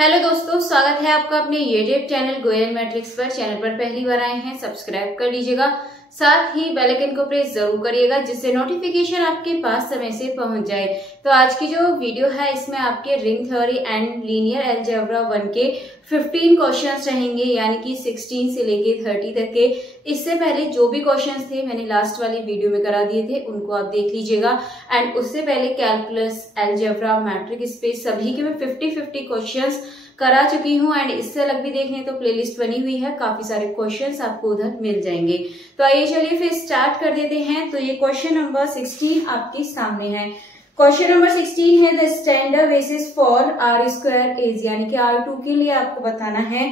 Hello दोस्तों, स्वागत है आपका अपने यूट्यूब चैनल गोयल मैट्रिक्स पर। चैनल पर पहली बार आए हैं, सब्सक्राइब कर लीजिएगा, साथ ही बेल आइकन को प्रेस जरूर करिएगा जिससे नोटिफिकेशन आपके पास समय से पहुंच जाए। तो आज की जो वीडियो है इसमें आपके ring theory and linear algebra 1 के 15 क्वेश्चंस रहेंगे, यानी कि 16 से लेके 30 तक के। इससे पहले जो भी क्वेश्चंस थे मैंने लास्ट वाली वीडियो में करा दिए थे, उनको आप देख लीजिएगा। एंड उससे पहले कैलकुलस, अलजेब्रा, मैट्रिक स्पेस सभी के मैं 50-50 क्वेश्चंस करा चुकी हूँ। एंड इससे अलग भी देखने तो प्लेलिस्ट बनी हुई है, काफी सारे क्वेश्चंस आपको उधर मिल जाएंगे। तो आइए चलिए फिर स्टार्ट कर देते हैं। तो ये क्वेश्चन नंबर 16 आपके सामने है। क्वेश्चन नंबर 16 है the standard basis for R square is, यानी कि R2 के लिए आपको बताना है।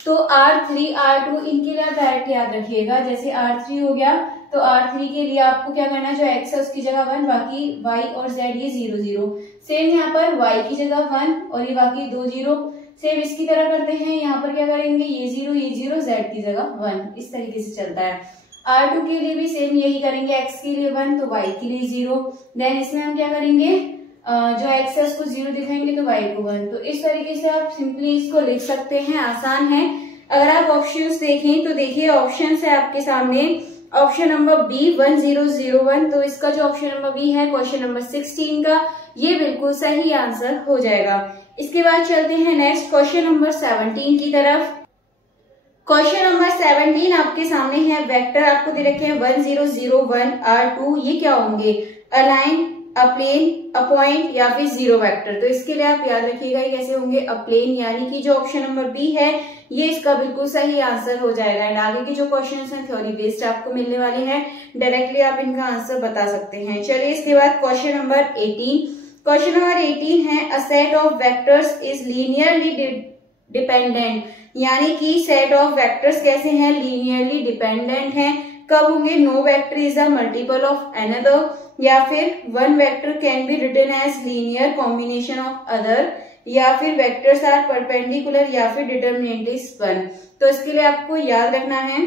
तो R3, R2 इनके लिए आप डायरेक्ट याद रखिएगा। जैसे R3 हो गया तो R3 के लिए आपको क्या करना है, जो X है उसकी जगह 1, बाकी Y और Z ये 0 0। सेम यहाँ पर Y की जगह 1 और ये बाकी 2 0। सेम इसकी तरह करते हैं, यहाँ पर क्या करेंगे, ये 0 Z की जगह 1। इस तरीके से चलता है। R2 के लिए भी सेम यही करेंगे, X के लिए 1 तो Y के लिए 0। देन इसमें हम क्या करेंगे, जो X है उसको 0 दिखाएंगे तो Y को 1। तो इस तरीके से आप सिंपली इसको लिख सकते हैं, आसान है। अगर आप ऑप्शंस देखें तो देखिए ऑप्शंस है आपके सामने। ऑप्शन नंबर बी 1001, तो इसका जो ऑप्शन नंबर बी है क्वेश्चन नंबर 16 का, ये बिल्कुल सही आंसर हो जाएगा। इसके बाद चलते हैं नेक्स्ट क्वेश्चन नंबर 17 की तरफ। क्वेश्चन नंबर 17 आपके सामने है। वेक्टर आपको दे रखे हैं 1001 R2, ये क्या होंगे, अलाइन, अप्लेन, अपॉइंट या फिर जीरो वेक्टर। तो इसके लिए आप याद रखिएगा ये कैसे होंगे, अप्लेन, यानी कि जो ऑप्शन नंबर बी है ये इसका बिल्कुल सही आंसर हो जाएगा। एंड आगे के जो क्वेश्चंस हैं थ्योरी बेस्ड आपको मिलने वाले हैं, डायरेक्टली आप इनका आंसर बता सकते हैं। चलिए इसके बाद क्वेश्चन नंबर 18। क्वेश्चन नंबर 18 है a set of vectors is linearly dependent, यानी कि सेट ऑफ वेक्टर्स कैसे हैं, लीनियरली डिपेंडेंट हैं। कब होंगे, no vector is a multiple of another, या फिर one vector can be written as linear combination of other, या फिर वेक्टर्स आर परपेंडिकुलर, या फिर डिटर्मिनेंट इज 1। तो इसके लिए आपको याद रखना है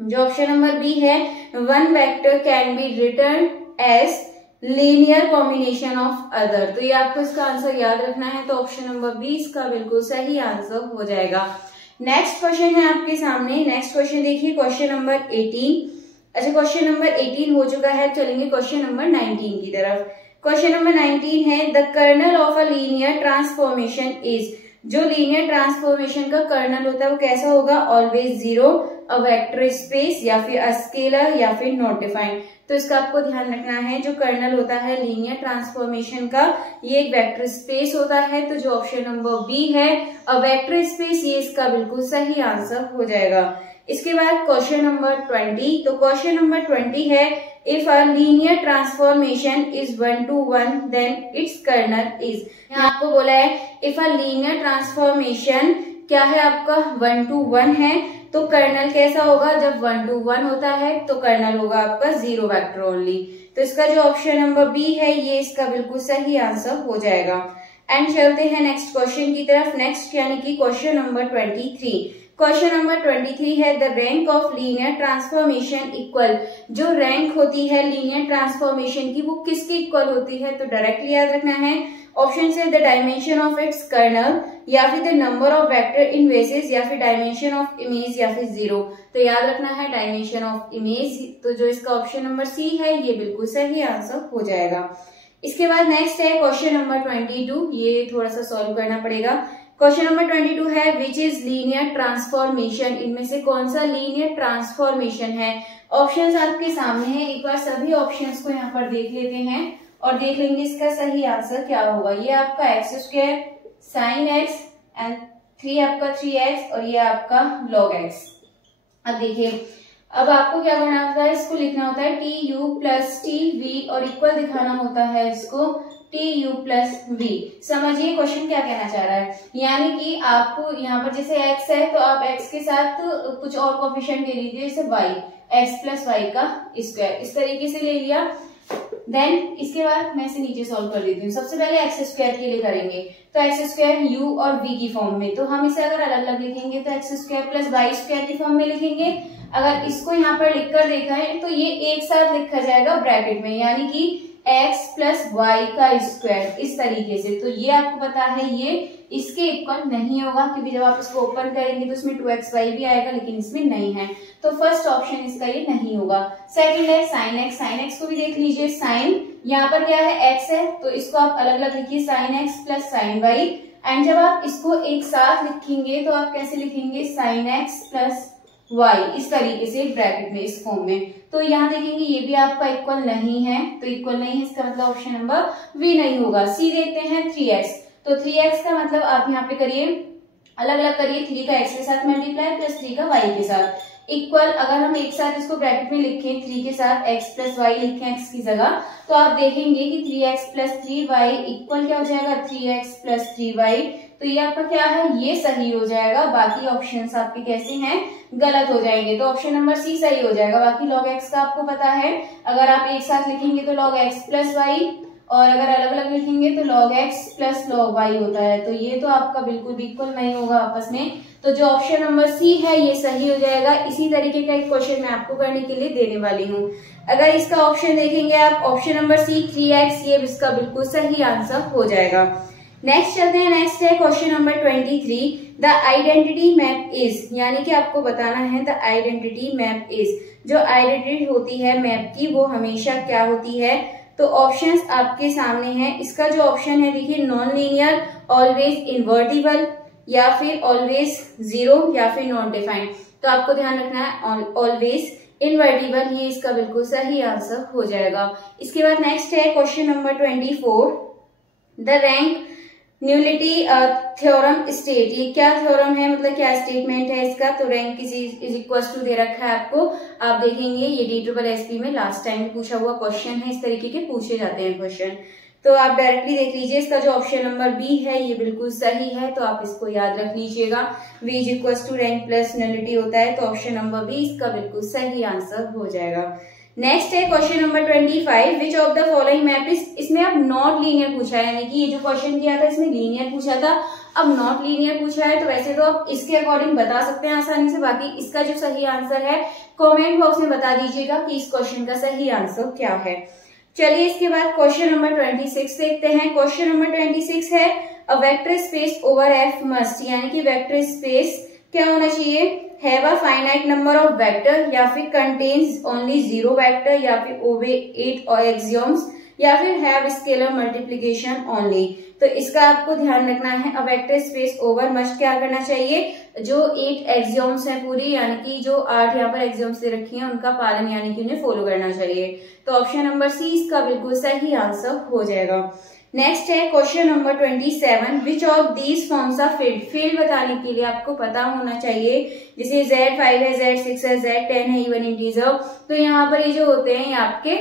जो ऑप्शन नंबर बी है, one vector can be written as linear combination of other. तो ये आपको इसका आंसर याद रखना है। तो ऑप्शन नंबर बी इसका बिल्कुल सही आंसर हो जाएगा। नेक्स्ट क्वेश्चन है आपके सामने। नेक्स्ट क्वेश्चन देखिए, क्वेश्चन नंबर 18। अच्छा, क्वेश्चन नंबर 18 हो चुका है, चलेंगे क्वेश्चन नंबर 19 की तरफ। क्वेश्चन नंबर 19 है the kernel of a linear transformation is, जो लीनियर ट्रांसफॉर्मेशन का कर्नल होता है वो कैसा होगा, ऑलवेज 0, अ वेक्टर स्पेस, या फिर अ स्केलर, या फिर नॉट डिफाइंड। तो इसका आपको ध्यान रखना है, जो कर्नल होता है लीनियर ट्रांसफॉर्मेशन का ये एक वेक्टर स्पेस होता है। तो जो ऑप्शन नंबर बी है अ वेक्टर स्पेस, ये इसका बिल्कुल सही आंसर हो जाएगा। इसके बाद क्वेश्चन नंबर 20। तो क्वेश्चन नंबर 20 है if a linear transformation is 1 to 1 then its kernel is. यहाँ आपको बोला है इफ अ लीनियर ट्रांसफॉर्मेशन क्या है आपका 1 to 1 है, तो कर्नल कैसा होगा, जब 1 to 1 होता है तो कर्नल होगा आपका 0 वेक्टर ओनली। तो इसका जो ऑप्शन नंबर बी है ये इसका बिल्कुल सही आंसर हो जाएगा। एंड चलते हैं नेक्स्ट क्वेश्चन की तरफ। नेक्स्ट यानी कि क्वेश्चन नंबर 23। क्वेश्चन नंबर 23 है the rank of linear transformation equal, जो रैंक होती है लीनियर ट्रांसफॉर्मेशन की वो किसके इक्वल होती है, तो डायरेक्टली याद रखना है। ऑप्शन से the dimension of its kernel, या फिर the number of vector in basis, या फिर डायमेंशन ऑफ इमेज, या फिर 0। तो याद रखना है डायमेंशन ऑफ इमेज। तो जो इसका ऑप्शन नंबर सी है ये बिल्कुल सही आंसर हो जाएगा। इसके बाद नेक्स्ट है क्वेश्चन नंबर 22, ये थोड़ा सा सॉल्व करना पड़ेगा। क्वेश्चन नंबर 22 है विच इज लीनियर ट्रांसफॉर्मेशन, इनमें से कौन सा लीनियर ट्रांसफॉर्मेशन है। ऑप्शंस आपके सामने हैं, एक बार सभी ऑप्शंस को यहाँ पर देख लेते हैं और देख लेंगे इसका सही आंसर क्या होगा। ये आपका x² sin x एंड 3 आपका 3x और ये आपका log x। अब देखिए, अब आपको क्या करना होता है, इसको लिखना होता है tu प्लस tv और इक्वल दिखाना होता है इसको tu प्लस v। समझिए क्वेश्चन क्या कहना चाह रहा है, यानी कि आपको यहाँ पर जैसे x है तो आप x के साथ कुछ और कोएफिशिएंट ले लीजिए, जैसे y, x प्लस y का स्क्वायर, इस तरीके से ले लिया। देन इसके बाद मैं इसे नीचे सॉल्व कर देती हूँ। सबसे पहले x² के लिए करेंगे, तो x² u और v की फॉर्म में, तो हम इसे अगर अलग अलग लिखेंगे तो x² प्लस y² की फॉर्म में लिखेंगे। अगर इसको यहाँ पर लिखकर देखा है तो ये एक साथ लिखा जाएगा ब्रैकेट में, यानी कि x प्लस वाई का स्क्वायर, इस तरीके से। तो ये आपको पता है ये इसके इक्वल नहीं होगा, क्योंकि जब आप इसको ओपन करेंगे तो इसमें 2xy भी आएगा, लेकिन इसमें नहीं है, तो फर्स्ट ऑप्शन इसका ये नहीं होगा। सेकंड है साइन एक्स, साइन एक्स को भी देख लीजिए। साइन यहाँ पर क्या है x है, तो इसको आप अलग अलग लिखिए, sine x plus sine y. And जब आप इसको एक साथ लिखेंगे तो आप कैसे लिखेंगे, साइन एक्स प्लस वाई, इस तरीके से ब्रैकेट में, इस फॉर्म में। तो यहाँ देखेंगे ये भी आपका इक्वल नहीं है, तो इक्वल नहीं है, इसका मतलब ऑप्शन नंबर बी नहीं होगा। सी देखते हैं 3x, तो 3x का मतलब आप यहाँ पे करिए, अलग अलग करिए, 3 का x के साथ मल्टीप्लाई प्लस 3 का y के साथ इक्वल। अगर हम एक साथ इसको ब्रैकेट में लिखें, 3 के साथ x प्लस वाई लिखें x की जगह, तो आप देखेंगे कि 3x प्लस 3y इक्वल क्या हो जाएगा, 3x प्लस 3y। तो ये आपका क्या है, ये सही हो जाएगा, बाकी ऑप्शंस आपके कैसे हैं, गलत हो जाएंगे। तो ऑप्शन नंबर सी सही हो जाएगा। बाकी log x का आपको पता है, अगर आप एक साथ लिखेंगे तो log x प्लस वाई, और अगर अलग अलग लिखेंगे तो log x plus log y होता है। तो ये तो आपका बिल्कुल भी इक्वल नहीं होगा आपस में, तो जो ऑप्शन नंबर सी है ये सही हो जाएगा। इसी तरीके का एक क्वेश्चन मैं आपको करने के लिए देने वाली हूँ। अगर इसका ऑप्शन देखेंगे आप, ऑप्शन नंबर सी 3x, ये इसका बिल्कुल सही आंसर हो जाएगा। नेक्स्ट चलते हैं, नेक्स्ट है question number 23, the identity map is, यानी कि आपको बताना है द आइडेंटिटी मैप इज, जो आइडेंटिटी होती है मैप की वो हमेशा क्या होती है। तो ऑप्शंस आपके सामने हैं। इसका जो ऑप्शन है देखिए, नॉन लीनियर, ऑलवेज इन्वर्टिबल, या फिर ऑलवेज जीरो, या फिर नॉट डिफाइंड। तो आपको ध्यान रखना है ऑलवेज इन्वर्टिबल, ये इसका बिल्कुल सही आंसर हो जाएगा। इसके बाद नेक्स्ट है question number 24, the rank nullity theorem state, ये क्या थ्योरम है, मतलब क्या स्टेटमेंट है इसका। तो रैंक इज इक्वल टू दे रखा है आपको, आप देखेंगे ये DSSP में लास्ट टाइम पूछा हुआ क्वेश्चन है, इस तरीके के पूछे जाते हैं क्वेश्चन। तो आप डायरेक्टली देख लीजिए, इसका जो ऑप्शन नंबर बी है ये बिल्कुल सही है, तो आप इसको याद रख लीजिएगा। V is equal to rank plus nullity होता है, तो ऑप्शन नंबर बी इसका बिल्कुल सही आंसर हो जाएगा। नेक्स्ट है question number 25, which of the following map is, इसमें अब नॉट लीनियर पूछा है, यानी कि ये जो क्वेश्चन किया था इसमें लीनियर पूछा था, अब नॉट लीनियर पूछा है। तो वैसे तो आप इसके अकॉर्डिंग बता सकते हैं आसानी से, बाकी इसका जो सही आंसर है कमेंट बॉक्स में बता दीजिएगा कि इस क्वेश्चन का सही आंसर क्या है। चलिए इसके बाद क्वेश्चन नंबर 26 देखते हैं। क्वेश्चन नंबर 26 है, a vector space over F must, यानी कि वेक्टर स्पेस क्या होना चाहिए, have a finite number of vector, या फिर कंटेन्स ओनली 0 वेक्टर, या फिर ओबे 8 एक्सियोम्स, या फिर हैव स्केलर मल्टीप्लिकेशन ओनली। तो इसका आपको ध्यान रखना है, a vector space over must क्या करना चाहिए, जो 8 एक्सियोम्स है पूरी, यानी कि जो 8 यहाँ पर एक्सियोम्स दे रखी हैं उनका पालन, यानी कि उन्हें फॉलो करना चाहिए। तो ऑप्शन नंबर सी इसका बिल्कुल सही आंसर हो जाएगा। नेक्स्ट है question number 27, which of these forms of field, field बताने के लिए आपको पता होना चाहिए, जैसे Z5 है, Z6 है, Z10 है, इवन इंटीजर। तो यहाँ पर ये जो होते हैं ये आपके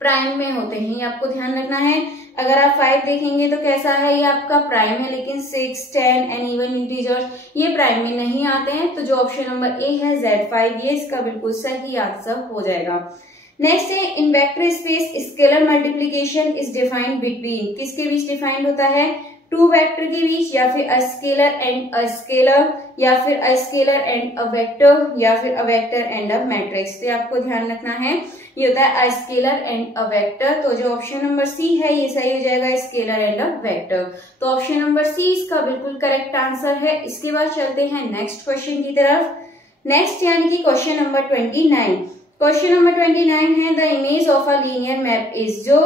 प्राइम में होते हैं, ये आपको ध्यान रखना है। अगर आप 5 देखेंगे तो कैसा है, ये आपका प्राइम है, लेकिन 6, 10 एंड इवन इंटीजर्स ये प्राइम में नहीं आते हैं। तो जो ऑप्शन नंबर ए है Z5, ये इसका बिल्कुल सही आंसर हो जाएगा। नेक्स्ट है, इन vector space scalar multiplication is defined between, किसके बीच डिफाइंड होता है, 2 वेक्टर के बीच, या फिर a scalar and a scalar, या फिर a scalar and a vector, या फिर a vector and a matrix. तो आपको ध्यान रखना है, ये होता है a scalar and a vector. तो जो ऑप्शन नंबर सी है ये सही हो जाएगा, स्केलर एंड अ वेक्टर। तो ऑप्शन नंबर सी इसका बिल्कुल करेक्ट आंसर है। इसके बाद चलते हैं नेक्स्ट क्वेश्चन की तरफ। नेक्स्ट यानी कि क्वेश्चन नंबर 29। क्वेश्चन नंबर 29 है, the image of a linear map is, जो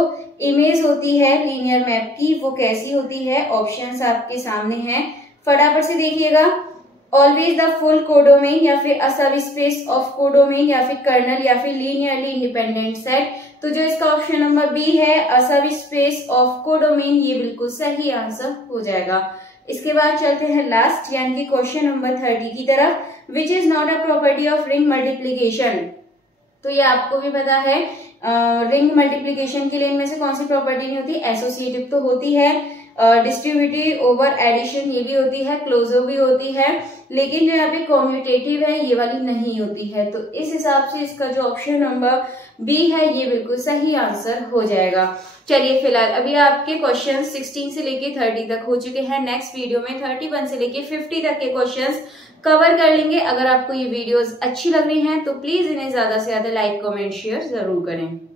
इमेज होती है लीनियर मैप की वो कैसी होती है। ऑप्शंस आपके सामने हैं, फटाफट से देखिएगा। ऑलवेज द फुल कोडोमेन, या फिर अ सब स्पेस ऑफ कोडोमेन, या फिर कर्नल, या फिर लीनियरली इंडिपेंडेंट सेट। तो जो इसका ऑप्शन नंबर बी है, अ सब स्पेस ऑफ कोडोमेन, ये बिल्कुल सही आंसर हो जाएगा। इसके बाद चलते हैं लास्ट यानी कि क्वेश्चन नंबर 30 की तरफ, which is not a property of ring multiplication. तो ये आपको भी पता है, रिंग मल्टीप्लीकेशन के लिए इनमें से कौन सी प्रॉपर्टी नहीं होती, एसोसिएटिव तो होती है, डिस्ट्रीब्यूटिव ओवर एडिशन ये भी होती है, क्लोजर भी होती है, लेकिन जो यहाँ पे कॉम्यूटेटिव है ये वाली नहीं होती है। तो इस हिसाब से इसका जो ऑप्शन नंबर बी है ये बिल्कुल सही आंसर हो जाएगा। चलिए फिलहाल अभी आपके क्वेश्चन 16 से लेके 30 तक हो चुके हैं। नेक्स्ट वीडियो में 31 से लेके 50 तक के क्वेश्चंस कवर कर लेंगे। अगर आपको ये वीडियोस अच्छी लग रही हैं तो प्लीज इन्हें ज्यादा से ज्यादा लाइक, कमेंट, शेयर जरूर करें।